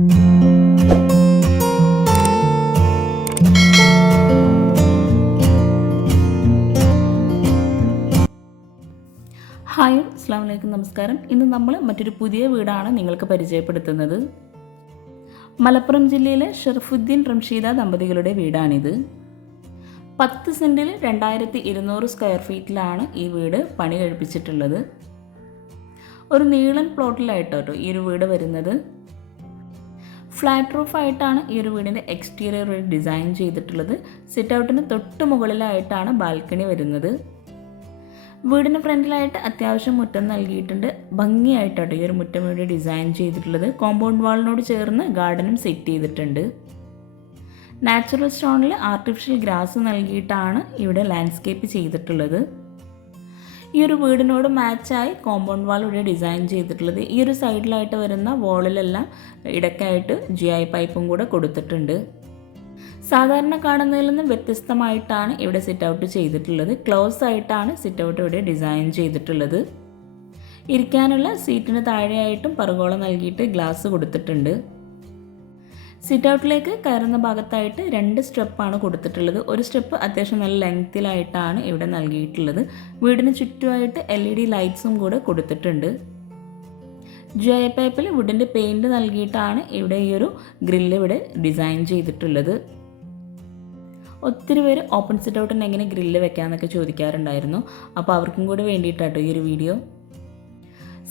Hi അസ്സാം വലൈക്കും നമസ്കാരം. ഇന്ന് നമ്മൾ മറ്റൊരു പുതിയ വീടാണ് നിങ്ങൾക്ക് പരിചയപ്പെടുത്തുന്നത്. മലപ്പുറം ജില്ലയിലെ ഷെർഫുദ്ദീൻ റംഷീദ ദമ്പതികളുടെ വീടാണിത്. പത്ത് സെന്റിൽ രണ്ടായിരത്തി ഇരുന്നൂറ് സ്ക്വയർ ഫീറ്റിലാണ് ഈ വീട് പണി കഴിപ്പിച്ചിട്ടുള്ളത് ഒരു നീളൻ പ്ലോട്ടിലായിട്ടോ ഈ ഒരു വീട് വരുന്നത്. ഫ്ലാറ്റ് റൂഫായിട്ടാണ് ഈ ഒരു വീടിന്റെ എക്സ്റ്റീരിയർ ഡിസൈൻ ചെയ്തിട്ടുള്ളത്. സിറ്റ് ഔട്ടിന് തൊട്ട് മുകളിലായിട്ടാണ് ബാൽക്കണി വരുന്നത്. വീടിന് ഫ്രണ്ടിലായിട്ട് അത്യാവശ്യം മുറ്റം നൽകിയിട്ടുണ്ട്. ഭംഗിയായിട്ടാണ് ഈ ഒരു മുറ്റം ഇവിടെ ഡിസൈൻ ചെയ്തിട്ടുള്ളത്. കോമ്പൗണ്ട് വാളിനോട് ചേർന്ന് ഗാർഡനും സെറ്റ് ചെയ്തിട്ടുണ്ട്. നാച്ചുറൽ സ്റ്റോണിൽ ആർട്ടിഫിഷ്യൽ ഗ്രാസ് നൽകിയിട്ടാണ് ഇവിടെ ലാൻഡ്സ്കേപ്പ് ചെയ്തിട്ടുള്ളത്. ഈ ഒരു വീടിനോട് മാച്ചായി കോമ്പൗണ്ട് വാൾ ഇവിടെ ഡിസൈൻ ചെയ്തിട്ടുള്ളത്. ഈ ഒരു സൈഡിലായിട്ട് വരുന്ന വാളിലെല്ലാം ഇടയ്ക്കായിട്ട് ജി ഐ പൈപ്പും കൂടെ കൊടുത്തിട്ടുണ്ട്. സാധാരണ കാണുന്നതിൽ നിന്നും വ്യത്യസ്തമായിട്ടാണ് ഇവിടെ സിറ്റ് ഔട്ട് ചെയ്തിട്ടുള്ളത്. ക്ലോസ് ആയിട്ടാണ് സിറ്റ് ഔട്ട് ഇവിടെ ഡിസൈൻ ചെയ്തിട്ടുള്ളത്. ഇരിക്കാനുള്ള സീറ്റിന് താഴെയായിട്ടും പറകോളം നൽകിയിട്ട് ഗ്ലാസ് കൊടുത്തിട്ടുണ്ട്. സിറ്റ് ഔട്ടിലേക്ക് കയറുന്ന ഭാഗത്തായിട്ട് രണ്ട് സ്റ്റെപ്പാണ് കൊടുത്തിട്ടുള്ളത്. ഒരു സ്റ്റെപ്പ് അത്യാവശ്യം നല്ല ലെങ്ത്തിലായിട്ടാണ് ഇവിടെ നൽകിയിട്ടുള്ളത്. വീടിന് ചുറ്റുമായിട്ട് എൽ ഇ ഡി ലൈറ്റ്സും കൂടെ കൊടുത്തിട്ടുണ്ട്. ജയ പൈപ്പിൽ വുഡിന്റെ പെയിന്റ് നൽകിയിട്ടാണ് ഇവിടെ ഈ ഒരു ഗ്രില്ല് ഇവിടെ ഡിസൈൻ ചെയ്തിട്ടുള്ളത്. ഒത്തിരി പേര് ഓപ്പൺ സിറ്റ് ഔട്ടിന് എങ്ങനെ ഗ്രില്ല് വെക്കാമെന്നൊക്കെ ചോദിക്കാറുണ്ടായിരുന്നു. അപ്പോൾ അവർക്കും കൂടെ വേണ്ടിയിട്ടാട്ടോ ഈ ഒരു വീഡിയോ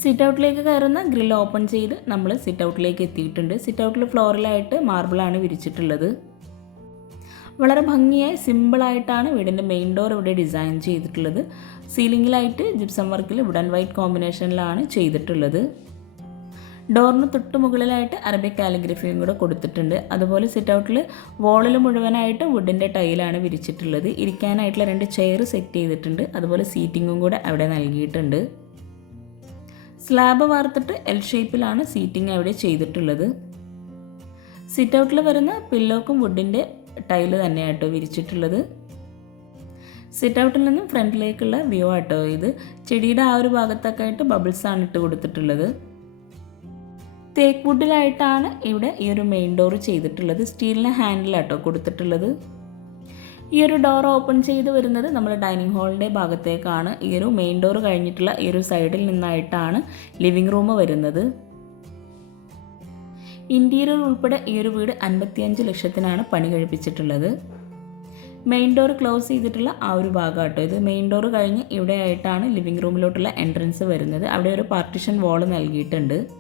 സിറ്റ് ഔട്ടിലേക്ക് കയറുന്ന ഗ്രിൽ ഓപ്പൺ ചെയ്ത് നമ്മൾ സിറ്റ് ഔട്ടിലേക്ക് എത്തിയിട്ടുണ്ട്. സിറ്റ് ഔട്ടിൽ ഫ്ലോറിലായിട്ട് മാർബിളാണ് വിരിച്ചിട്ടുള്ളത്. വളരെ ഭംഗിയായി സിമ്പിളായിട്ടാണ് വീടിന്റെ മെയിൻ ഡോർ ഇവിടെ ഡിസൈൻ ചെയ്തിട്ടുള്ളത്. സീലിംഗിലായിട്ട് ജിപ്സം വർക്കിൽ വുഡ് ആൻഡ് വൈറ്റ് കോമ്പിനേഷനിലാണ് ചെയ്തിട്ടുള്ളത്. ഡോറിന് തൊട്ട് മുകളിലായിട്ട് അറബിക് കാലിഗ്രഫിയും കൂടെ കൊടുത്തിട്ടുണ്ട്. അതുപോലെ സിറ്റ് ഔട്ടിൽ വോളിൽ മുഴുവനായിട്ട് വുഡിന്റെ ടൈലാണ് വിരിച്ചിട്ടുള്ളത്. ഇരിക്കാനായിട്ടുള്ള രണ്ട് ചെയർ സെറ്റ് ചെയ്തിട്ടുണ്ട്. അതുപോലെ സീറ്റിങ്ങും കൂടെ അവിടെ നൽകിയിട്ടുണ്ട്. സ്ലാബ് വാർത്തിട്ട് എൽ ഷേപ്പിലാണ് സീറ്റിംഗ് അവിടെ ചെയ്തിട്ടുള്ളത്. സിറ്റ് ഔട്ടിൽ വരുന്ന പില്ലോക്കും വുഡിന്റെ ടൈൽ തന്നെയാട്ടോ വിരിച്ചിട്ടുള്ളത്. സിറ്റ് ഔട്ടിൽ നിന്നും ഫ്രണ്ടിലേക്കുള്ള വ്യൂ ആട്ടോ ഇത്. ചെടിയുടെ ആ ഒരു ഭാഗത്തൊക്കെ ആയിട്ട് ബബിൾസ് ആണ് ഇട്ട് കൊടുത്തിട്ടുള്ളത്. തേക്ക് വുഡിലായിട്ടാണ് ഇവിടെ ഈ ഒരു മെയിൻ ഡോർ ചെയ്തിട്ടുള്ളത്. സ്റ്റീലിന്റെ ഹാൻഡിലാട്ടോ കൊടുത്തിട്ടുള്ളത്. ഈ ഒരു ഡോർ ഓപ്പൺ ചെയ്ത് വരുന്നത് നമ്മൾ ഡൈനിങ് ഹാളിന്റെ ഭാഗത്തേക്കാണ്. ഈ ഒരു മെയിൻ ഡോർ കഴിഞ്ഞിട്ടുള്ള ഈ ഒരു സൈഡിൽ നിന്നായിട്ടാണ് ലിവിംഗ് റൂം വരുന്നത്. ഇന്റീരിയർ ഉൾപ്പെടെ ഈ ഒരു വീട് അൻപത്തിയഞ്ച് ലക്ഷത്തിനാണ് പണി കഴിപ്പിച്ചിട്ടുള്ളത്. മെയിൻ ഡോർ ക്ലോസ് ചെയ്തിട്ടുള്ള ആ ഒരു ഭാഗം കേട്ടോ ഇത്. മെയിൻ ഡോർ കഴിഞ്ഞ് ഇവിടെ ആയിട്ടാണ് ലിവിങ് റൂമിലോട്ടുള്ള എൻട്രൻസ് വരുന്നത്. അവിടെ ഒരു പാർട്ടിഷൻ വാൾ നൽകിയിട്ടുണ്ട്.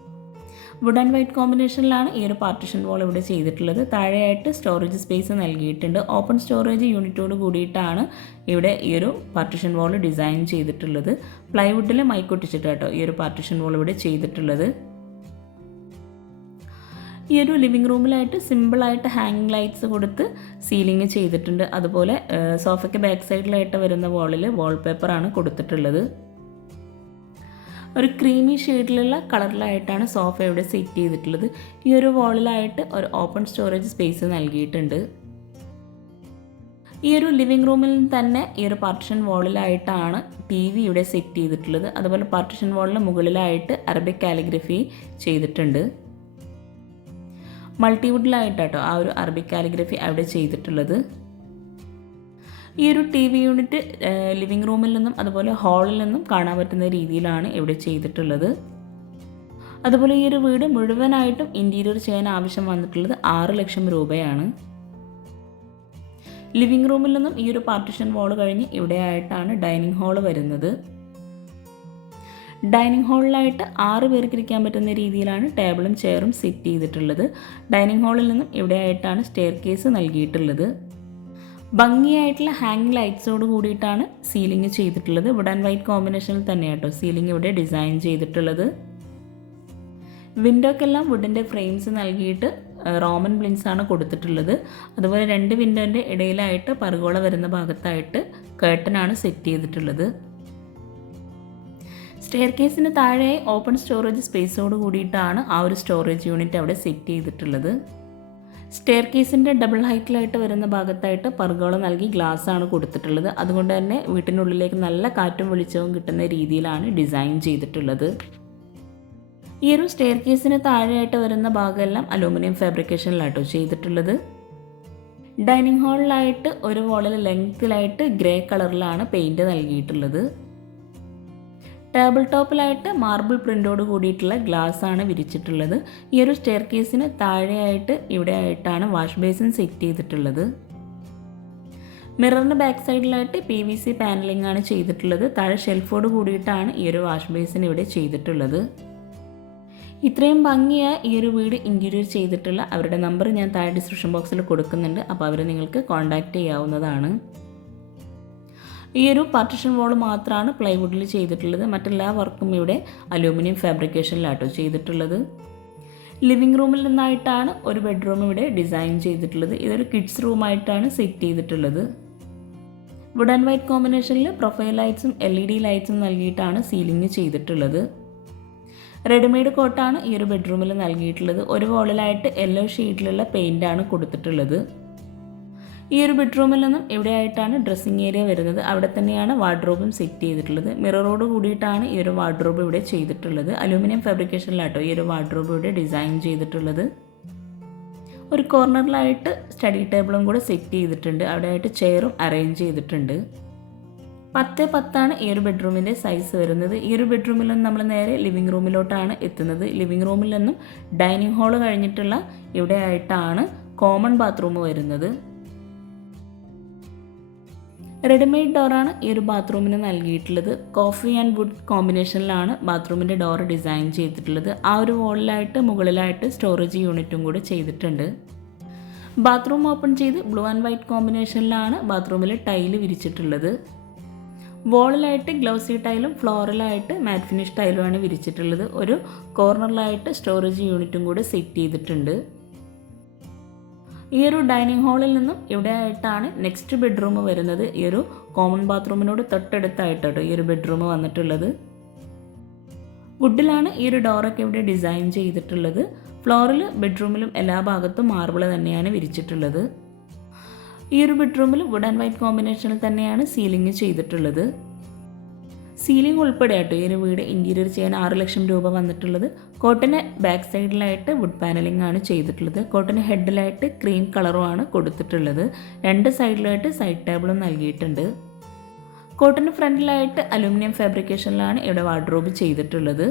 വുഡ് ആൻഡ് വൈറ്റ് കോമ്പിനേഷനിലാണ് ഈ ഒരു പാർട്ടിഷൻ വോൾ ഇവിടെ ചെയ്തിട്ടുള്ളത്. താഴെയായിട്ട് സ്റ്റോറേജ് സ്പേസ് നൽകിയിട്ടുണ്ട്. ഓപ്പൺ സ്റ്റോറേജ് യൂണിറ്റോട് കൂടിയിട്ടാണ് ഇവിടെ ഈ ഒരു പാർട്ടിഷൻ വോൾ ഡിസൈൻ ചെയ്തിട്ടുള്ളത്. പ്ലൈവുഡിൽ മൈക്കൊട്ടിച്ചിട്ട് കേട്ടോ ഈ ഒരു പാർട്ടിഷൻ വോൾ ഇവിടെ ചെയ്തിട്ടുള്ളത്. ഈ ഒരു ലിവിങ് റൂമിലായിട്ട് സിമ്പിളായിട്ട് ഹാങ്ങിങ് ലൈറ്റ്സ് കൊടുത്ത് സീലിംഗ് ചെയ്തിട്ടുണ്ട്. അതുപോലെ സോഫയ്ക്ക് ബാക്ക് സൈഡിലായിട്ട് വരുന്ന വാളിൽ വാൾപേപ്പറാണ് കൊടുത്തിട്ടുള്ളത്. ഒരു ക്രീമി ഷെയ്ഡിലുള്ള കളറിലായിട്ടാണ് സോഫ ഇവിടെ സെറ്റ് ചെയ്തിട്ടുള്ളത്. ഈ ഒരു വാളിലായിട്ട് ഒരു ഓപ്പൺ സ്റ്റോറേജ് സ്പേസ് നൽകിയിട്ടുണ്ട്. ഈ ഒരു ലിവിങ് റൂമിൽ തന്നെ ഈ ഒരു പാർട്ടിഷൻ വാളിലായിട്ടാണ് ടി വി ഇവിടെ സെറ്റ് ചെയ്തിട്ടുള്ളത്. അതുപോലെ പാർട്ടിഷൻ വാളിന് മുകളിലായിട്ട് അറബിക് കാലിഗ്രഫി ചെയ്തിട്ടുണ്ട്. മൾട്ടിവുഡിലായിട്ടാട്ടോ ആ ഒരു അറബിക് കാലിഗ്രഫി അവിടെ ചെയ്തിട്ടുള്ളത്. ഈ ഒരു ടി വി യൂണിറ്റ് ലിവിങ് റൂമിൽ നിന്നും അതുപോലെ ഹാളിൽ നിന്നും കാണാൻ പറ്റുന്ന രീതിയിലാണ് ഇവിടെ ചെയ്തിട്ടുള്ളത്. അതുപോലെ ഈ ഒരു വീട് മുഴുവനായിട്ടും ഇന്റീരിയർ ചെയ്യാൻ ആവശ്യം വന്നിട്ടുള്ളത് ആറ് ലക്ഷം രൂപയാണ്. ലിവിങ് റൂമിൽ നിന്നും ഈ ഒരു പാർട്ടിഷൻ വാൾ കഴിഞ്ഞ് ഇവിടെയായിട്ടാണ് ഡൈനിങ് ഹാൾ വരുന്നത്. ഡൈനിങ് ഹാളിലായിട്ട് ആറ് പേർക്ക് ഇരിക്കാൻ പറ്റുന്ന രീതിയിലാണ് ടേബിളും ചെയറും സെറ്റ് ചെയ്തിട്ടുള്ളത്. ഡൈനിങ് ഹാളിൽ നിന്നും ഇവിടെയായിട്ടാണ് സ്റ്റെയർ കേസ് നൽകിയിട്ടുള്ളത്. ഭംഗിയായിട്ടുള്ള ഹാങ് ലൈറ്റ്സോട് കൂടിയിട്ടാണ് സീലിംഗ് ചെയ്തിട്ടുള്ളത്. വുഡ് ആൻഡ് വൈറ്റ് കോമ്പിനേഷനിൽ തന്നെയാട്ടോ സീലിംഗ് ഇവിടെ ഡിസൈൻ ചെയ്തിട്ടുള്ളത്. വിൻഡോക്കെല്ലാം വുഡിന്റെ ഫ്രെയിംസ് നൽകിയിട്ട് റോമൻ ബ്ലിൻസ് ആണ് കൊടുത്തിട്ടുള്ളത്. അതുപോലെ രണ്ട് വിൻഡോന്റെ ഇടയിലായിട്ട് പറുകോള വരുന്ന ഭാഗത്തായിട്ട് കേട്ടനാണ് സെറ്റ് ചെയ്തിട്ടുള്ളത്. സ്റ്റെയർ കേസിന് താഴെ ഓപ്പൺ സ്റ്റോറേജ് സ്പേസോട് കൂടിയിട്ടാണ് ആ ഒരു സ്റ്റോറേജ് യൂണിറ്റ് അവിടെ സെറ്റ് ചെയ്തിട്ടുള്ളത്. സ്റ്റെയർ കേസിന്റെ ഡബിൾ ഹൈറ്റിലായിട്ട് വരുന്ന ഭാഗത്തായിട്ട് പറുകോളം നൽകി ഗ്ലാസ് ആണ് കൊടുത്തിട്ടുള്ളത്. അതുകൊണ്ട് തന്നെ വീട്ടിനുള്ളിലേക്ക് നല്ല കാറ്റും വെളിച്ചവും കിട്ടുന്ന രീതിയിലാണ് ഡിസൈൻ ചെയ്തിട്ടുള്ളത്. ഈ ഒരു സ്റ്റെയർ കേസിന് താഴെയായിട്ട് വരുന്ന ഭാഗമെല്ലാം അലൂമിനിയം ഫാബ്രിക്കേഷനിലാട്ടോ ചെയ്തിട്ടുള്ളത്. ഡൈനിങ് ഹാളിലായിട്ട് ഒരു വോളിൽ ലെങ്ത്തിലായിട്ട് ഗ്രേ കളറിലാണ് പെയിന്റ് നൽകിയിട്ടുള്ളത്. ടേബിൾ ടോപ്പിലായിട്ട് മാർബിൾ പ്രിന്റോട് കൂടിയിട്ടുള്ള ഗ്ലാസ് ആണ് വിരിച്ചിട്ടുള്ളത്. ഈ ഒരു സ്റ്റെയർ കേസിന് താഴെയായിട്ട് ഇവിടെ ആയിട്ടാണ് വാഷ് ബേസിൻ സെറ്റ് ചെയ്തിട്ടുള്ളത്. മിററിന്റെ ബാക്ക് സൈഡിലായിട്ട് പി വി സി പാനലിംഗ് ആണ് ചെയ്തിട്ടുള്ളത്. താഴെ ഷെൽഫോട് കൂടിയിട്ടാണ് ഈ ഒരു വാഷ് ബേസിൻ ഇവിടെ ചെയ്തിട്ടുള്ളത്. ഇത്രയും ഭംഗിയായി ഈ ഒരു വീട് ഇന്റീരിയർ ചെയ്തിട്ടുള്ള അവരുടെ നമ്പർ ഞാൻ താഴെ ഡിസ്ക്രിപ്ഷൻ ബോക്സിൽ കൊടുക്കുന്നുണ്ട്. അപ്പോൾ അവർ നിങ്ങൾക്ക് കോൺടാക്റ്റ് ചെയ്യാവുന്നതാണ്. ഈ ഒരു പാർട്ടിഷൻ വോൾ മാത്രമാണ് പ്ലൈവുഡിൽ ചെയ്തിട്ടുള്ളത്. മറ്റെല്ലാ വർക്കും ഇവിടെ അലൂമിനിയം ഫാബ്രിക്കേഷനിലാട്ടോ ചെയ്തിട്ടുള്ളത്. ലിവിംഗ് റൂമിൽ നിന്നായിട്ടാണ് ഒരു ബെഡ്റൂം ഇവിടെ ഡിസൈൻ ചെയ്തിട്ടുള്ളത്. ഇതൊരു കിഡ്സ് റൂമായിട്ടാണ് സെറ്റ് ചെയ്തിട്ടുള്ളത്. വുഡ് ആൻഡ് വൈറ്റ് കോമ്പിനേഷനിൽ പ്രൊഫൈൽ ലൈറ്റ്സും എൽ ഇ ഡി ലൈറ്റ്സും നൽകിയിട്ടാണ് സീലിംഗ് ചെയ്തിട്ടുള്ളത്. റെഡിമെയ്ഡ് കോട്ടാണ് ഈ ഒരു ബെഡ്റൂമിൽ നൽകിയിട്ടുള്ളത്. ഒരു വോളിലായിട്ട് യെല്ലോ ഷീറ്റിലുള്ള പെയിന്റാണ് കൊടുത്തിട്ടുള്ളത്. ഈ ഒരു ബെഡ്റൂമിൽ നിന്നും ഇവിടെയായിട്ടാണ് ഡ്രസ്സിങ് ഏരിയ വരുന്നത്? അവിടെ തന്നെയാണ് വാർഡ്രോബും സെറ്റ് ചെയ്തിട്ടുള്ളത്. മിററോട് കൂടിയിട്ടാണ് ഈ ഒരു വാർഡ്രോബ് ഇവിടെ ചെയ്തിട്ടുള്ളത്. അലൂമിനിയം ഫാബ്രിക്കേഷനിലാട്ടോ ഈ ഒരു വാർഡ്രോബ് ഇവിടെ ഡിസൈൻ ചെയ്തിട്ടുള്ളത്. ഒരു കോർണറിലായിട്ട് സ്റ്റഡി ടേബിളും കൂടെ സെറ്റ് ചെയ്തിട്ടുണ്ട്. അവിടെയായിട്ട് ചെയറും അറേഞ്ച് ചെയ്തിട്ടുണ്ട്. പത്ത് പത്താണ് ഈ ഒരു ബെഡ്റൂമിന്റെ സൈസ് വരുന്നത്. ഈ ഒരു ബെഡ്റൂമിൽ നിന്ന് നമ്മൾ നേരെ ലിവിങ് റൂമിലോട്ടാണ് എത്തുന്നത്. ലിവിങ് റൂമിൽ നിന്നും ഡൈനിങ് ഹാൾ കഴിഞ്ഞിട്ടുള്ള ഇവിടെ ആയിട്ടാണ് കോമൺ ബാത്റൂം വരുന്നത്. റെഡിമെയ്ഡ് ഡോറാണ് ഈ ഒരു ബാത്റൂമിന് നൽകിയിട്ടുള്ളത്. കോഫി ആൻഡ് വുഡ് കോമ്പിനേഷനിലാണ് ബാത്റൂമിന്റെ ഡോർ ഡിസൈൻ ചെയ്തിട്ടുള്ളത്. ആ ഒരു വോളിലായിട്ട് മുകളിലായിട്ട് സ്റ്റോറേജ് യൂണിറ്റും കൂടി ചെയ്തിട്ടുണ്ട്. ബാത്റൂം ഓപ്പൺ ചെയ്ത് ബ്ലൂ ആൻഡ് വൈറ്റ് കോമ്പിനേഷനിലാണ് ബാത്റൂമിൽ ടൈൽ വിരിച്ചിട്ടുള്ളത്. വോളിലായിട്ട് ഗ്ലൗസി ടൈലും ഫ്ലോറിലായിട്ട് മാറ്റ് ഫിനിഷ് ടൈലുമാണ് വിരിച്ചിട്ടുള്ളത്. ഒരു കോർണറിലായിട്ട് സ്റ്റോറേജ് യൂണിറ്റും കൂടി സെറ്റ് ചെയ്തിട്ടുണ്ട്. ഈ ഒരു ഡൈനിങ് ഹാളിൽ നിന്നും ഇവിടെ ആയിട്ടാണ് നെക്സ്റ്റ് ബെഡ്റൂം വരുന്നത്. ഈ ഒരു കോമൺ ബാത്റൂമിനോട് തൊട്ടടുത്തായിട്ടോ ഈ ഒരു ബെഡ്റൂം വന്നിട്ടുള്ളത്. വുഡിലാണ് ഈ ഒരു ഡോറൊക്കെ ഇവിടെ ഡിസൈൻ ചെയ്തിട്ടുള്ളത്. ഫ്ലോറിൽ ബെഡ്റൂമിലും എല്ലാ ഭാഗത്തും മാർബിൾ തന്നെയാണ് വിരിച്ചിട്ടുള്ളത്. ഈ ഒരു ബെഡ്റൂമിൽ വുഡ് ആൻഡ് വൈറ്റ് കോമ്പിനേഷനിൽ തന്നെയാണ് സീലിംഗ് ചെയ്തിട്ടുള്ളത്. സീലിംഗ് ഉൾപ്പെടെ ആട്ടോ ഈ ഒരു വീട് ഇന്റീരിയർ ചെയ്യാൻ ആറ് ലക്ഷം രൂപ വന്നിട്ടുള്ളത്. കോട്ടന് ബാക്ക് സൈഡിലായിട്ട് വുഡ് പാനലിംഗ് ആണ് ചെയ്തിട്ടുള്ളത്. കോട്ടന് ഹെഡിലായിട്ട് ക്രീം കളറുമാണ് കൊടുത്തിട്ടുള്ളത്. രണ്ട് സൈഡിലായിട്ട് സൈഡ് ടേബിളും നൽകിയിട്ടുണ്ട്. കോട്ടന് ഫ്രണ്ടിലായിട്ട് അലൂമിനിയം ഫാബ്രിക്കേഷനിലാണ് ഇവിടെ വാർഡ്രോബ് ചെയ്തിട്ടുള്ളത്.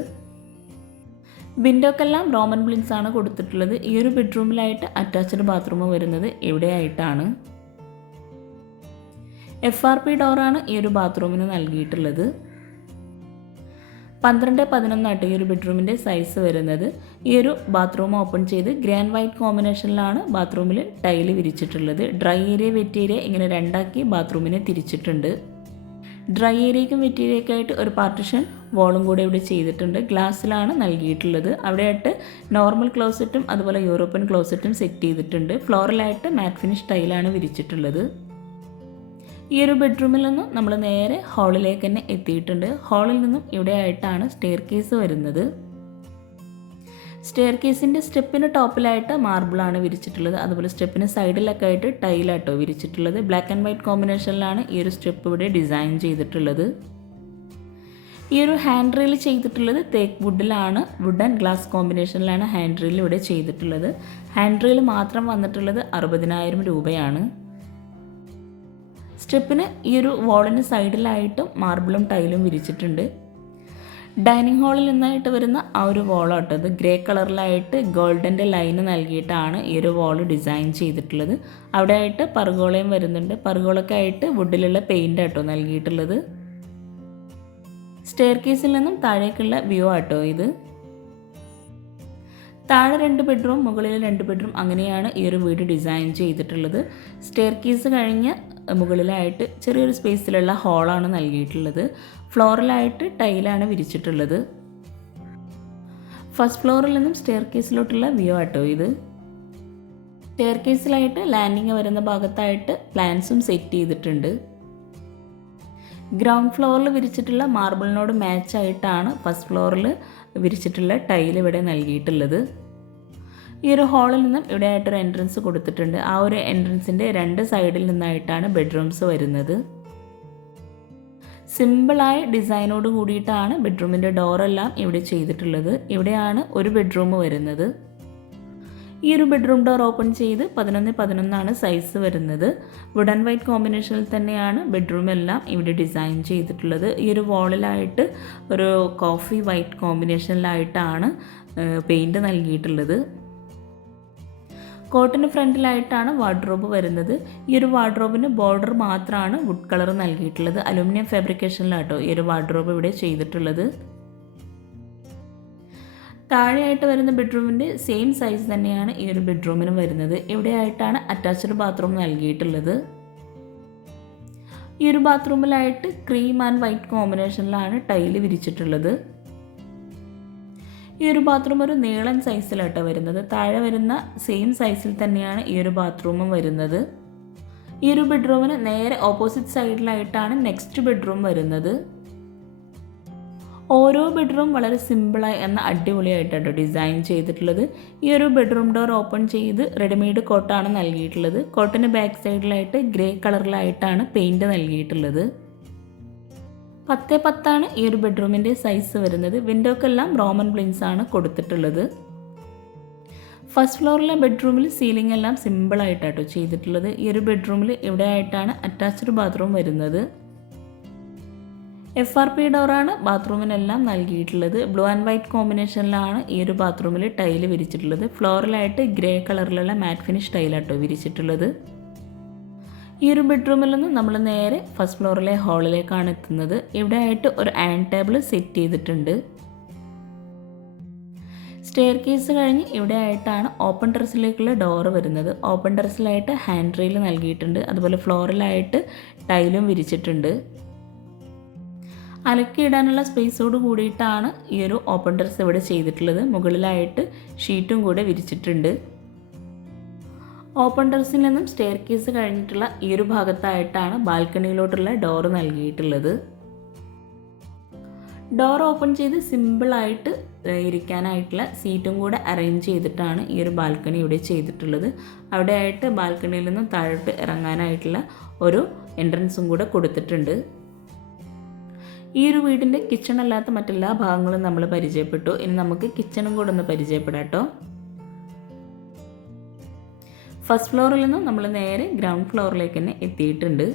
വിൻഡോക്കെല്ലാം റോമൻ ബ്ലിൻസ് ആണ് കൊടുത്തിട്ടുള്ളത്. ഈ ഒരു ബെഡ്റൂമിലായിട്ട് അറ്റാച്ച്ഡ് ബാത്റൂം വരുന്നത് ഇവിടെയായിട്ടാണ്. എഫ് ആർ പി ഡോറാണ് ഈ ഒരു ബാത്റൂമിന് നൽകിയിട്ടുള്ളത്. പന്ത്രണ്ട് പതിനൊന്നായിട്ട് ഈ ഒരു ബെഡ്റൂമിന്റെ സൈസ് വരുന്നത്. ഈ ഒരു ബാത്റൂം ഓപ്പൺ ചെയ്ത് ഗ്രാൻഡ് വൈറ്റ് കോമ്പിനേഷനിലാണ് ബാത്റൂമിൽ ടൈൽ വിരിച്ചിട്ടുള്ളത്. ഡ്രൈ ഏരിയ വെറ്റ് ഏരിയ ഇങ്ങനെ രണ്ടാക്കി ബാത്റൂമിനെ തിരിച്ചിട്ടുണ്ട്. ഡ്രൈ ഏരിയക്കും വെറ്റ് ഏരിയയ്ക്കായിട്ട് ഒരു പാർട്ടിഷൻ വോളും കൂടെ ഇവിടെ ചെയ്തിട്ടുണ്ട്. ഗ്ലാസ്സിലാണ് നൽകിയിട്ടുള്ളത്. അവിടെയായിട്ട് നോർമൽ ക്ലോസറ്റും അതുപോലെ യൂറോപ്യൻ ക്ലോസറ്റും സെറ്റ് ചെയ്തിട്ടുണ്ട്. ഫ്ലോറലായിട്ട് മാറ്റ് ഫിനിഷ് ടൈലാണ് വിരിച്ചിട്ടുള്ളത്. ഈ ഒരു ബെഡ്റൂമിൽ നിന്നും നമ്മൾ നേരെ ഹാളിലേക്ക് തന്നെ എത്തിയിട്ടുണ്ട്. ഹാളിൽ നിന്നും ഇവിടെ ആയിട്ടാണ് സ്റ്റെയർ കേസ് വരുന്നത്. സ്റ്റെയർ കേസിന്റെ സ്റ്റെപ്പിന് ടോപ്പിലായിട്ട് മാർബിളാണ് വിരിച്ചിട്ടുള്ളത്. അതുപോലെ സ്റ്റെപ്പിന് സൈഡിലൊക്കെ ആയിട്ട് ടൈലാട്ടോ വിരിച്ചിട്ടുള്ളത്. ബ്ലാക്ക് ആൻഡ് വൈറ്റ് കോമ്പിനേഷനിലാണ് ഈ ഒരു സ്റ്റെപ്പ് ഇവിടെ ഡിസൈൻ ചെയ്തിട്ടുള്ളത്. ഈ ഒരു ഹാൻഡ് റെയിൽ ചെയ്തിട്ടുള്ളത് തേക്ക് വുഡിലാണ് വുഡ് ആൻഡ് ഗ്ലാസ് കോമ്പിനേഷനിലാണ് ഹാൻഡ് റെയിൽ ഇവിടെ ചെയ്തിട്ടുള്ളത്. ഹാൻഡ് റെയിൽ മാത്രം വന്നിട്ടുള്ളത് അറുപതിനായിരം രൂപയാണ്. സ്റ്റെപ്പിന് ഈ ഒരു വാളിന് സൈഡിലായിട്ടും മാർബിളും ടൈലും വിരിച്ചിട്ടുണ്ട്. ഡൈനിങ് ഹാളിൽ നിന്നായിട്ട് വരുന്ന ആ ഒരു വാളാട്ടോ ഗ്രേ കളറിലായിട്ട് ഗോൾഡന്റെ ലൈന് നൽകിയിട്ടാണ് ഈ ഒരു വാൾ ഡിസൈൻ ചെയ്തിട്ടുള്ളത്. അവിടെ ആയിട്ട് പറുകോളയും വരുന്നുണ്ട്. പറുകോളൊക്കെ ആയിട്ട് വുഡിലുള്ള പെയിന്റ് ആട്ടോ നൽകിയിട്ടുള്ളത്. സ്റ്റെയർ കേസിൽ നിന്നും താഴേക്കുള്ള വ്യൂ ആട്ടോ ഇത്. താഴെ രണ്ട് ബെഡ്റൂം മുകളിൽ രണ്ട് ബെഡ്റൂം അങ്ങനെയാണ് ഈ ഒരു വീട് ഡിസൈൻ ചെയ്തിട്ടുള്ളത്. സ്റ്റെയർ കേസ് കഴിഞ്ഞ് മുകളിലായിട്ട് ചെറിയൊരു സ്പേസിലുള്ള ഹോളാണ് നൽകിയിട്ടുള്ളത്. ഫ്ലോറിലായിട്ട് ടൈലാണ് വിരിച്ചിട്ടുള്ളത്. ഫസ്റ്റ് ഫ്ലോറിൽ നിന്നും സ്റ്റെയർ കേസിലോട്ടുള്ള വ്യൂ ആട്ടോ ഇത്. സ്റ്റെയർ കേസിലായിട്ട് ലാൻഡിങ് വരുന്ന ഭാഗത്തായിട്ട് പ്ലാൻസും സെറ്റ് ചെയ്തിട്ടുണ്ട്. ഗ്രൗണ്ട് ഫ്ലോറിൽ വിരിച്ചിട്ടുള്ള മാർബിളിനോട് മാച്ചായിട്ടാണ് ഫസ്റ്റ് ഫ്ലോറിൽ വിരിച്ചിട്ടുള്ള ടൈൽ ഇവിടെ നൽകിയിട്ടുള്ളത്. ഈ ഒരു ഹാളിൽ നിന്നും ഇവിടെ ആയിട്ടൊരു എൻട്രൻസ് കൊടുത്തിട്ടുണ്ട്. ആ ഒരു എൻട്രൻസിന്റെ രണ്ട് സൈഡിൽ നിന്നായിട്ടാണ് ബെഡ്റൂംസ് വരുന്നത്. സിമ്പിളായ ഡിസൈനോട് കൂടിയിട്ടാണ് ബെഡ്റൂമിന്റെ ഡോറെല്ലാം ഇവിടെ ചെയ്തിട്ടുള്ളത്. ഇവിടെയാണ് ഒരു ബെഡ്റൂം വരുന്നത്. ഈ ഒരു ബെഡ്റൂം ഡോർ ഓപ്പൺ ചെയ്ത് പതിനൊന്ന് പതിനൊന്നാണ് സൈസ് വരുന്നത്. വുഡ് ആൻഡ് വൈറ്റ് കോമ്പിനേഷനിൽ തന്നെയാണ് ബെഡ്റൂം എല്ലാം ഇവിടെ ഡിസൈൻ ചെയ്തിട്ടുള്ളത്. ഈ ഒരു വാളിലായിട്ട് ഒരു കോഫി വൈറ്റ് കോമ്പിനേഷനിലായിട്ടാണ് പെയിന്റ് നൽകിയിട്ടുള്ളത്. കോട്ടിന് ഫ്രണ്ടിലായിട്ടാണ് വാർഡ്രോബ് വരുന്നത്. ഈ ഒരു വാർഡ്രോബിന് ബോർഡർ മാത്രമാണ് വുഡ് കളർ നൽകിയിട്ടുള്ളത്. അലുമിനിയം ഫാബ്രിക്കേഷനിലാട്ടോ ഈ ഒരു വാർഡ്രോബ് ഇവിടെ ചെയ്തിട്ടുള്ളത്. താഴെയായിട്ട് വരുന്ന ബെഡ്റൂമിന്റെ സെയിം സൈസ് തന്നെയാണ് ഈ ഒരു ബെഡ്റൂമിന് വരുന്നത്. ഇവിടെയായിട്ടാണ് അറ്റാച്ച്ഡ് ബാത്റൂം നൽകിയിട്ടുള്ളത്. ഈ ഒരു ബാത്റൂമിലായിട്ട് ക്രീം ആൻഡ് വൈറ്റ് കോമ്പിനേഷനിലാണ് ടൈൽ വിരിച്ചിട്ടുള്ളത്. ഈ ഒരു ബാത്റൂം ഒരു നീളൻ സൈസിലാട്ടോ വരുന്നത്. താഴെ വരുന്ന സെയിം സൈസിൽ തന്നെയാണ് ഈ ഒരു ബാത്റൂമും വരുന്നത്. ഈ ഒരു ബെഡ്റൂമിന് നേരെ ഓപ്പോസിറ്റ് സൈഡിലായിട്ടാണ് നെക്സ്റ്റ് ബെഡ്റൂം വരുന്നത്. ഓരോ ബെഡ്റൂം വളരെ സിമ്പിളായി എന്ന അടിപൊളിയായിട്ടാണ് ഡിസൈൻ ചെയ്തിട്ടുള്ളത്. ഈ ഒരു ബെഡ്റൂം ഡോർ ഓപ്പൺ ചെയ്ത് റെഡിമെയ്ഡ് കോട്ടാണ് നൽകിയിട്ടുള്ളത്. കോട്ടിന് ബാക്ക് സൈഡിലായിട്ട് ഗ്രേ കളറിലായിട്ടാണ് പെയിന്റ് നൽകിയിട്ടുള്ളത്. പത്ത് പത്താണ് ഈ ഒരു ബെഡ്റൂമിന്റെ സൈസ് വരുന്നത്. വിൻഡോക്കെല്ലാം റോമൻ ബ്ലിൻസ് ആണ് കൊടുത്തിട്ടുള്ളത്. ഫസ്റ്റ് ഫ്ലോറിലെ ബെഡ്റൂമിൽ സീലിംഗ് എല്ലാം സിമ്പിളായിട്ടാട്ടോ ചെയ്തിട്ടുള്ളത്. ഈ ഒരു ബെഡ്റൂമിൽ ഇവിടെ ആയിട്ടാണ് അറ്റാച്ച്ഡ് ബാത്റൂം വരുന്നത് എഫ് ആർ പി ഡോറാണ് ബാത്റൂമിനെല്ലാം നൽകിയിട്ടുള്ളത്. ബ്ലൂ ആൻഡ് വൈറ്റ് കോമ്പിനേഷനിലാണ് ഈ ഒരു ബാത്റൂമിൽ ടൈൽ വിരിച്ചിട്ടുള്ളത്. ഫ്ലോറിലായിട്ട് ഗ്രേ കളറിലുള്ള മാറ്റ് ഫിനിഷ് ടൈലാട്ടോ വിരിച്ചിട്ടുള്ളത്. ഈ ഒരു ബെഡ്റൂമിൽ നിന്ന് നമ്മൾ നേരെ ഫസ്റ്റ് ഫ്ലോറിലെ ഹാളിലേക്കാണ് എത്തുന്നത്. ഇവിടെ ആയിട്ട് ഒരു ആൻഡ് ടേബിൾ സെറ്റ് ചെയ്തിട്ടുണ്ട്. സ്റ്റെയർ കേസ് കഴിഞ്ഞ് ഇവിടെ ആയിട്ടാണ് ഓപ്പൺ ടെറസിലേക്കുള്ള ഡോറ് വരുന്നത്. ഓപ്പൺ ടെറസിലായിട്ട് ഹാൻഡ് റെയിൽ നൽകിയിട്ടുണ്ട്. അതുപോലെ ഫ്ലോറിലായിട്ട് ടൈലും വിരിച്ചിട്ടുണ്ട്. അലക്കിയിടാനുള്ള സ്പേസോട് കൂടിയിട്ടാണ് ഈ ഒരു ഓപ്പൺ ടെറസ് ഇവിടെ ചെയ്തിട്ടുള്ളത്. മുകളിലായിട്ട് ഷീറ്റും കൂടെ വിരിച്ചിട്ടുണ്ട്. ഓപ്പൺ ടെറസിൽ നിന്നും സ്റ്റെയർ കേസ് കഴിഞ്ഞിട്ടുള്ള ഈ ഒരു ഭാഗത്തായിട്ടാണ് ബാൽക്കണിയിലോട്ടുള്ള ഡോറ് നൽകിയിട്ടുള്ളത്. ഡോർ ഓപ്പൺ ചെയ്ത് സിമ്പിളായിട്ട് ഇരിക്കാനായിട്ടുള്ള സീറ്റും കൂടെ അറേഞ്ച് ചെയ്തിട്ടാണ് ഈ ഒരു ബാൽക്കണി ഇവിടെ ചെയ്തിട്ടുള്ളത്. അവിടെ ആയിട്ട് ബാൽക്കണിയിൽ നിന്നും താഴോട്ട് ഇറങ്ങാനായിട്ടുള്ള ഒരു എൻട്രൻസും കൂടെ കൊടുത്തിട്ടുണ്ട്. ഈ ഒരു വീടിന്റെ കിച്ചൺ അല്ലാത്ത മറ്റെല്ലാ ഭാഗങ്ങളും നമ്മൾ പരിചയപ്പെട്ടു. ഇനി നമുക്ക് കിച്ചണും കൂടെ ഒന്ന് പരിചയപ്പെടാം കേട്ടോ ഫസ്റ്റ് ഫ്ലോറിൽ നിന്ന് നമ്മൾ നേരെ ഗ്രൗണ്ട് ഫ്ലോറിലേക്ക് തന്നെ എത്തിയിട്ടുണ്ട്.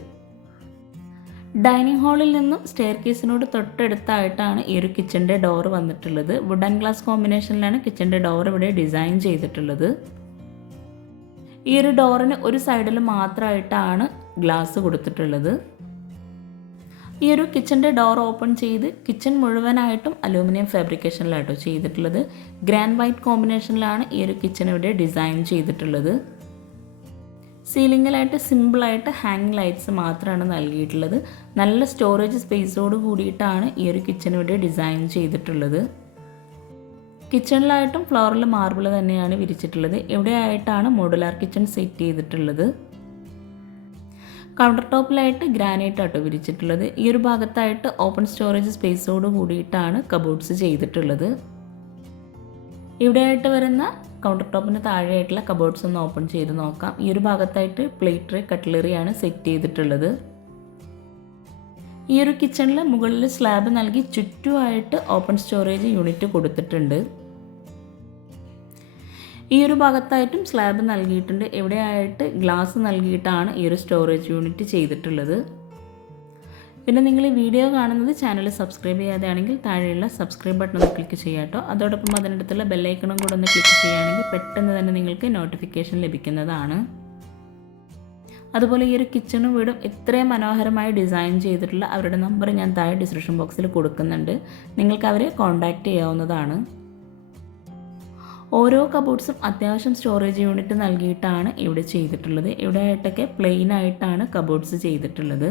ഡൈനിങ് ഹാളിൽ നിന്നും സ്റ്റെയർ കേസിനോട് തൊട്ടടുത്തായിട്ടാണ് ഈ ഒരു കിച്ചന്റെ ഡോർ വന്നിട്ടുള്ളത്. വുഡ് ആൻഡ് ഗ്ലാസ് കോമ്പിനേഷനിലാണ് കിച്ചന്റെ ഡോർ ഇവിടെ ഡിസൈൻ ചെയ്തിട്ടുള്ളത്. ഈ ഒരു ഡോറിന് ഒരു സൈഡിൽ മാത്രമായിട്ടാണ് ഗ്ലാസ് കൊടുത്തിട്ടുള്ളത്. ഈ ഒരു കിച്ചന്റെ ഡോർ ഓപ്പൺ ചെയ്ത് കിച്ചൺ മുഴുവനായിട്ടും അലൂമിനിയം ഫാബ്രിക്കേഷനിലാട്ടോ ചെയ്തിട്ടുള്ളത്. ഗ്രാൻഡ് വൈറ്റ് കോമ്പിനേഷനിലാണ് ഈ ഒരു കിച്ചൺ ഇവിടെ ഡിസൈൻ ചെയ്തിട്ടുള്ളത്. സീലിങ്ങിലായിട്ട് സിമ്പിളായിട്ട് ഹാങ് ലൈറ്റ്സ് മാത്രമാണ് നൽകിയിട്ടുള്ളത്. നല്ല സ്റ്റോറേജ് സ്പേസോട് കൂടിയിട്ടാണ് ഈ ഒരു കിച്ചൺ ഇവിടെ ഡിസൈൻ ചെയ്തിട്ടുള്ളത്. കിച്ചണിലായിട്ടും ഫ്ലോറിൽ മാർബിൾ തന്നെയാണ് വിരിച്ചിട്ടുള്ളത്. എവിടെയായിട്ടാണ് മോഡുലാർ കിച്ചൺ സെറ്റ് ചെയ്തിട്ടുള്ളത്? കൗണ്ടർ ടോപ്പിലായിട്ട് ഗ്രാനൈറ്റ് ആട്ടോ വിരിച്ചിട്ടുള്ളത്. ഈ ഒരു ഭാഗത്തായിട്ട് ഓപ്പൺ സ്റ്റോറേജ് സ്പേസോട് കൂടിയിട്ടാണ് കബോർഡ്സ് ചെയ്തിട്ടുള്ളത്. ഇവിടെയായിട്ട് വരുന്ന കൗണ്ടർ ടോപ്പിന് താഴെയായിട്ടുള്ള കബോർഡ്സ് ഒന്ന് ഓപ്പൺ ചെയ്ത് നോക്കാം. ഈ ഒരു ഭാഗത്തായിട്ട് പ്ലേറ്റ് കട്ട്ലറി കട്ട്ലറിയാണ് സെറ്റ് ചെയ്തിട്ടുള്ളത്. ഈ ഒരു കിച്ചണിൽ മുകളിൽ സ്ലാബ് നൽകി ചുറ്റുമായിട്ട് ഓപ്പൺ സ്റ്റോറേജ് യൂണിറ്റ് കൊടുത്തിട്ടുണ്ട്. ഈ ഒരു ഭാഗത്തായിട്ടും സ്ലാബ് നൽകിയിട്ടുണ്ട്. എവിടെയായിട്ട്? ഗ്ലാസ് നൽകിയിട്ടാണ് ഈ ഒരു സ്റ്റോറേജ് യൂണിറ്റ് ചെയ്തിട്ടുള്ളത്. പിന്നെ നിങ്ങൾ ഈ വീഡിയോ കാണുന്നത് ചാനൽ സബ്സ്ക്രൈബ് ചെയ്യാതെയാണെങ്കിൽ താഴെയുള്ള സബ്സ്ക്രൈബ് ബട്ടൺ ഒന്ന് ക്ലിക്ക് ചെയ്യാം കേട്ടോ. അതോടൊപ്പം അതിനടുത്തുള്ള ബെല്ലൈക്കണും കൂടെ ഒന്ന് ക്ലിക്ക് ചെയ്യുകയാണെങ്കിൽ പെട്ടെന്ന് തന്നെ നിങ്ങൾക്ക് നോട്ടിഫിക്കേഷൻ ലഭിക്കുന്നതാണ്. അതുപോലെ ഈ ഒരു കിച്ചണും വീടും ഇത്രയും മനോഹരമായി ഡിസൈൻ ചെയ്തിട്ടുള്ള അവരുടെ നമ്പർ ഞാൻ താഴെ ഡിസ്ക്രിപ്ഷൻ ബോക്സിൽ കൊടുക്കുന്നുണ്ട്. നിങ്ങൾക്ക് അവരെ കോൺടാക്റ്റ് ചെയ്യാവുന്നതാണ്. ഓരോ കബോർഡ്സും അത്യാവശ്യം സ്റ്റോറേജ് യൂണിറ്റ് നൽകിയിട്ടാണ് ഇവിടെ ചെയ്തിട്ടുള്ളത്. ഇവിടെ ആയിട്ടൊക്കെ പ്ലെയിൻ ആയിട്ടാണ് കബോർഡ്സ് ചെയ്തിട്ടുള്ളത്.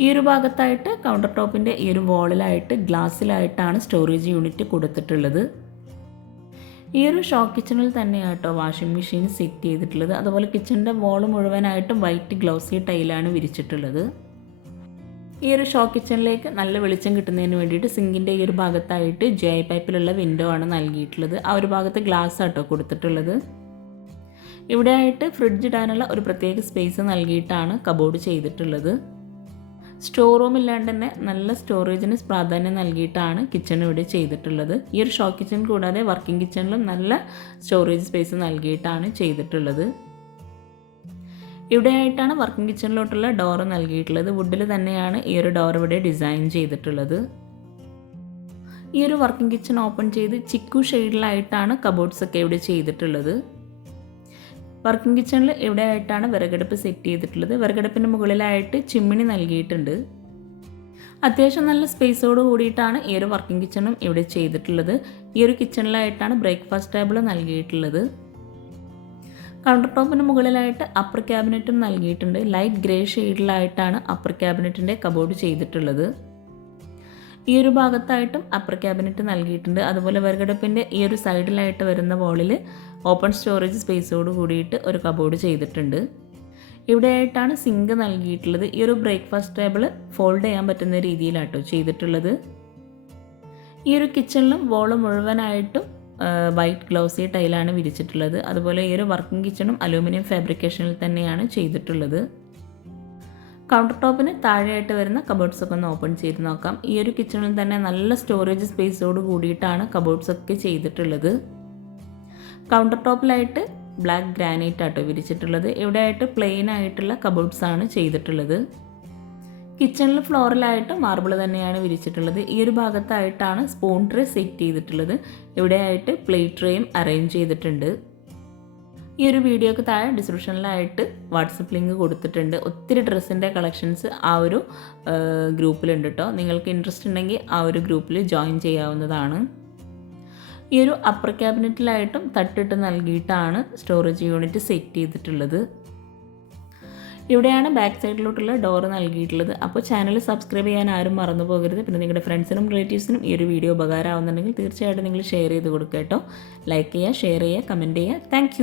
ഈ ഒരു ഭാഗത്തായിട്ട് കൗണ്ടർ ടോപ്പിന്റെ ഈ ഒരു വോളിലായിട്ട് ഗ്ലാസ്സിലായിട്ടാണ് സ്റ്റോറേജ് യൂണിറ്റ് കൊടുത്തിട്ടുള്ളത്. ഈ ഒരു ഷോ കിച്ചണിൽ തന്നെയാട്ടോ വാഷിംഗ് മെഷീൻ സെറ്റ് ചെയ്തിട്ടുള്ളത്. അതുപോലെ കിച്ചണിന്റെ വോൾ മുഴുവനായിട്ടും വൈറ്റ് ഗ്ലൗസി ടൈലാണ് വിരിച്ചിട്ടുള്ളത്. ഈ ഒരു ഷോ കിച്ചണിലേക്ക് നല്ല വെളിച്ചം കിട്ടുന്നതിന് വേണ്ടിയിട്ട് സിങ്കിന്റെ ഈ ഒരു ഭാഗത്തായിട്ട് ജെ പൈപ്പിലുള്ള വിൻഡോ ആണ് നൽകിയിട്ടുള്ളത്. ആ ഒരു ഭാഗത്ത് ഗ്ലാസ് ആട്ടോ കൊടുത്തിട്ടുള്ളത്. ഇവിടെയായിട്ട് ഫ്രിഡ്ജ് ഇടാനുള്ള ഒരു പ്രത്യേക സ്പേസ് നൽകിയിട്ടാണ് കബോർഡ് ചെയ്തിട്ടുള്ളത്. സ്റ്റോർ റൂം ഇല്ലാണ്ട് തന്നെ നല്ല സ്റ്റോറേജിന് പ്രാധാന്യം നൽകിയിട്ടാണ് കിച്ചൺ ഇവിടെ ചെയ്തിട്ടുള്ളത്. ഈ ഒരു ഷോ കിച്ചൺ കൂടാതെ വർക്കിംഗ് കിച്ചണിലും നല്ല സ്റ്റോറേജ് സ്പേസ് നൽകിയിട്ടാണ് ചെയ്തിട്ടുള്ളത്. ഇവിടെയായിട്ടാണ് വർക്കിംഗ് കിച്ചണിലോട്ടുള്ള ഡോർ നൽകിയിട്ടുള്ളത്. വുഡിൽ തന്നെയാണ് ഈ ഒരു ഡോർ ഇവിടെ ഡിസൈൻ ചെയ്തിട്ടുള്ളത്. ഈ ഒരു വർക്കിംഗ് കിച്ചൺ ഓപ്പൺ ചെയ്ത് ചിക്കു ഷെയ്ഡിലായിട്ടാണ് കബോർഡ്സ് ഒക്കെ ഇവിടെ ചെയ്തിട്ടുള്ളത്. വർക്കിംഗ് കിച്ചണിൽ ഇവിടെ ആയിട്ടാണ് വിറകടുപ്പ് സെറ്റ് ചെയ്തിട്ടുള്ളത്? വിറകടുപ്പിന്റെ മുകളിലായിട്ട് ചിമ്മിണി നൽകിയിട്ടുണ്ട്. അത്യാവശ്യം നല്ല സ്പേസോട് കൂടിയിട്ടാണ് ഈ ഒരു വർക്കിംഗ് കിച്ചണും ഇവിടെ ചെയ്തിട്ടുള്ളത്. ഈ ഒരു കിച്ചണിലായിട്ടാണ് ബ്രേക്ക്ഫാസ്റ്റ് ടേബിൾ നൽകിയിട്ടുള്ളത്. കൗണ്ടർ ടോപ്പിന് മുകളിലായിട്ട് അപ്പർ ക്യാബിനറ്റും നൽകിയിട്ടുണ്ട്. ലൈറ്റ് ഗ്രേ ഷെയ്ഡിലായിട്ടാണ് അപ്പർ ക്യാബിനറ്റിന്റെ കബോർഡ് ചെയ്തിട്ടുള്ളത്. ഈ ഒരു ഭാഗത്തായിട്ടും അപ്പർ ക്യാബിനറ്റ് നൽകിയിട്ടുണ്ട്. അതുപോലെ വിറകടുപ്പിന്റെ ഈ ഒരു സൈഡിലായിട്ട് വരുന്ന വോളിൽ ഓപ്പൺ സ്റ്റോറേജ് സ്പേസോട് കൂടിയിട്ട് ഒരു കബോർഡ് ചെയ്തിട്ടുണ്ട്. ഇവിടെയായിട്ടാണ് സിങ്ക് നൽകിയിട്ടുള്ളത്. ഈ ഒരു ബ്രേക്ക്ഫാസ്റ്റ് ടേബിൾ ഫോൾഡ് ചെയ്യാൻ പറ്റുന്ന രീതിയിലാട്ടോ ചെയ്തിട്ടുള്ളത്. ഈ ഒരു കിച്ചണിലും വോൾ മുഴുവനായിട്ടും വൈറ്റ് ഗ്ലൗസി ടൈലാണ് വിരിച്ചിട്ടുള്ളത്. അതുപോലെ ഈ ഒരു വർക്കിംഗ് കിച്ചണും അലൂമിനിയം ഫാബ്രിക്കേഷനിൽ തന്നെയാണ് ചെയ്തിട്ടുള്ളത്. കൗണ്ടർ ടോപ്പിന് താഴെയായിട്ട് വരുന്ന കബോർഡ്സ് ഒക്കെ ഒന്ന് ഓപ്പൺ ചെയ്ത് നോക്കാം. ഈ ഒരു കിച്ചണിൽ തന്നെ നല്ല സ്റ്റോറേജ് സ്പേസോട് കൂടിയിട്ടാണ് കബോർഡ്സ് ഒക്കെ ചെയ്തിട്ടുള്ളത്. കൗണ്ടർ ടോപ്പിലായിട്ട് ബ്ലാക്ക് ഗ്രാനൈറ്റ് ആട്ടോ വിരിച്ചിട്ടുള്ളത്. ഇവിടെയായിട്ട് പ്ലെയിൻ ആയിട്ടുള്ള കബോർഡ്സ് ആണ് ചെയ്തിട്ടുള്ളത്. കിച്ചണിൽ ഫ്ലോറിലായിട്ട് മാർബിൾ തന്നെയാണ് വിരിച്ചിട്ടുള്ളത്. ഈ ഒരു ഭാഗത്തായിട്ടാണ് സ്പൂൺ ട്രേ സെറ്റ് ചെയ്തിട്ടുള്ളത്. ഇവിടെയായിട്ട് പ്ലേറ്റ് ട്രേയും അറേഞ്ച് ചെയ്തിട്ടുണ്ട്. ഈ ഒരു വീഡിയോക്ക് താഴെ ഡിസ്ക്രിപ്ഷനിലായിട്ട് വാട്സപ്പ് ലിങ്ക് കൊടുത്തിട്ടുണ്ട്. ഒത്തിരി ഡ്രസ്സിന്റെ കളക്ഷൻസ് ആ ഒരു ഗ്രൂപ്പിലുണ്ട് കേട്ടോ നിങ്ങൾക്ക് ഇൻട്രസ്റ്റ് ഉണ്ടെങ്കിൽ ആ ഒരു ഗ്രൂപ്പിൽ ജോയിൻ ചെയ്യാവുന്നതാണ്. ഈ ഒരു അപ്പർ ക്യാബിനറ്റിലായിട്ടും തട്ടിട്ട് നൽകിയിട്ടാണ് സ്റ്റോറേജ് യൂണിറ്റ് സെറ്റ് ചെയ്തിട്ടുള്ളത്. ഇവിടെയാണ് ബാക്ക് സൈഡിലോട്ടുള്ള ഡോർ നൽകിയിട്ടുള്ളത്. അപ്പോൾ ചാനൽ സബ്സ്ക്രൈബ് ചെയ്യാൻ ആരും മറന്നു പോകരുത്. പിന്നെ നിങ്ങളുടെ ഫ്രണ്ട്സിനും റിലേറ്റീവ്സിനും ഈ ഒരു വീഡിയോ ഉപകാരമാവുന്നുണ്ടെങ്കിൽ തീർച്ചയായിട്ടും നിങ്ങൾ ഷെയർ ചെയ്ത് കൊടുക്കുക കേട്ടോ. ലൈക്ക് ചെയ്യുക ഷെയർ ചെയ്യുക കമന്റ് ചെയ്യുക. താങ്ക്